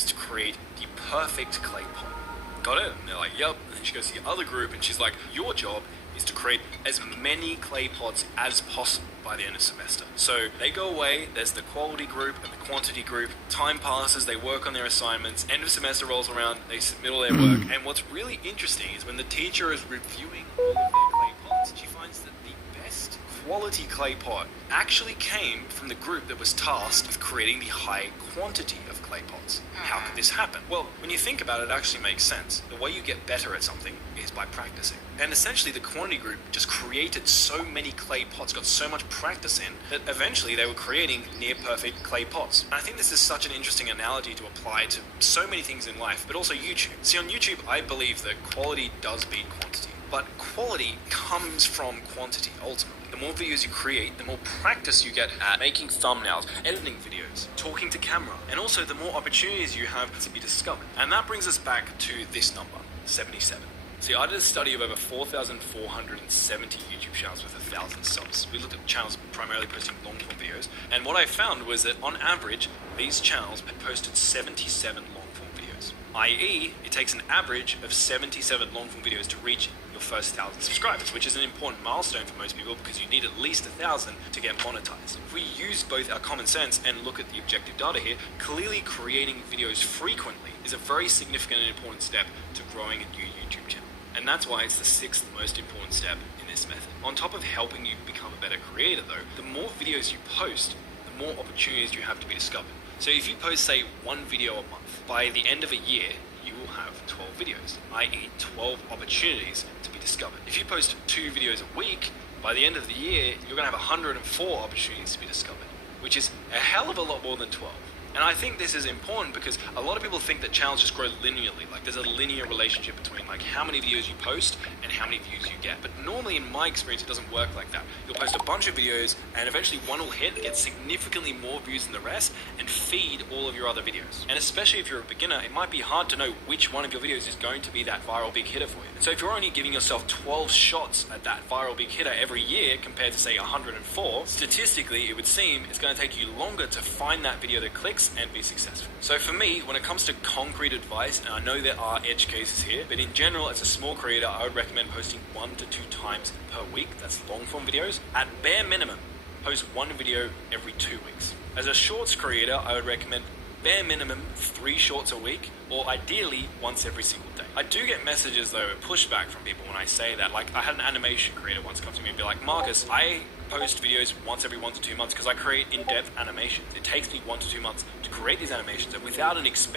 is to create the perfect clay pot. Got it? And they're like, yep. And then she goes to the other group and she's like, your job is to create as many clay pots as possible by the end of semester. So they go away, there's the quality group and the quantity group. Time passes, they work on their assignments, end of semester rolls around, they submit all their work. And what's really interesting is when the teacher is reviewing all of their clay pots, she finds that the best quality clay pot actually came from the group that was tasked with creating the high quantity of clay pots. How could this happen? Well, when you think about it, it actually makes sense. The way you get better at something is by practicing. And essentially the quantity group just created so many clay pots, got so much practice in, that eventually they were creating near perfect clay pots. And I think this is such an interesting analogy to apply to so many things in life, but also YouTube. See, on YouTube, I believe that quality does beat quantity. But quality comes from quantity, ultimately. The more videos you create, the more practice you get at making thumbnails, editing videos, talking to camera, and also the more opportunities you have to be discovered. And that brings us back to this number, 77. See, I did a study of over 4,470 YouTube channels with 1,000 subs. We looked at channels primarily posting long-form videos, and what I found was that on average, these channels had posted 77 long-form videos. i.e., it takes an average of 77 long-form videos to reach your first 1,000 subscribers, which is an important milestone for most people because you need at least 1,000 to get monetized. If we use both our common sense and look at the objective data here, clearly creating videos frequently is a very significant and important step to growing a new YouTube channel. And that's why it's the 6th most important step in this method. On top of helping you become a better creator though, the more videos you post, the more opportunities you have to be discovered. So if you post, say, 1 video a month, by the end of a year, you will have 12 videos, i.e. 12 opportunities to be discovered. If you post 2 videos a week, by the end of the year, you're going to have 104 opportunities to be discovered, which is a hell of a lot more than 12. And I think this is important because a lot of people think that channels just grow linearly. Like there's a linear relationship between like how many videos you post and how many views you get. But normally in my experience, it doesn't work like that. You'll post a bunch of videos and eventually one will hit, get significantly more views than the rest and feed all of your other videos. And especially if you're a beginner, it might be hard to know which one of your videos is going to be that viral big hitter for you. And so if you're only giving yourself 12 shots at that viral big hitter every year compared to say 104, statistically it would seem it's going to take you longer to find that video that clicks and be successful. So for me, when it comes to concrete advice, and I know there are edge cases here, but in general, as a small creator, I would recommend posting 1 to 2 times per week. That's long form videos. At bare minimum, post 1 video every 2 weeks. As a shorts creator, I would recommend bare minimum 3 shorts a week, or ideally once every single day. I do get messages though, pushback from people when I say that. Like I had an animation creator once come to me and be like, Marcus, I post videos once every 1 to 2 months because I create in-depth animations. It takes me 1 to 2 months to create these animations, and without an expense